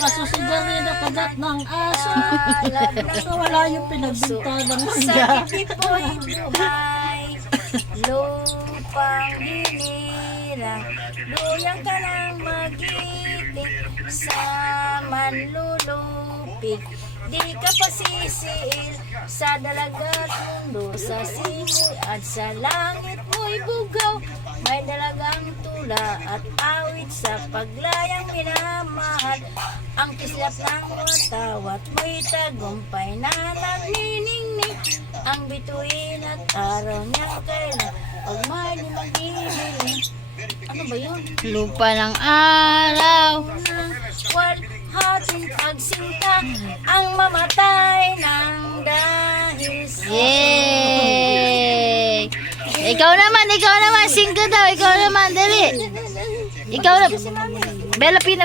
Pasusigari na kagat ng aso. Wala yung pinagbintangan ng siya. Sakit po'y buhay, lupang hinirang, luyang ka ng magiting sa manlulupig. Di ka pasisiil sa dalaga't mundo, sa simoy at sa langit mo'y bugaw. May dalagang tula at awit sa paglayang minamahal. Ang kislap ng watawat mo'y tagumpay na nagniningning. Ang bituin at araw niyang kailan pag may magigiling. Ano ba yun? Lupa ng araw. Walhating pagsinta ang mamatay ng dahil sa Yay! Ikaw naman, sing ka daw. Ikaw naman, dali. Ikaw na. Bella Pina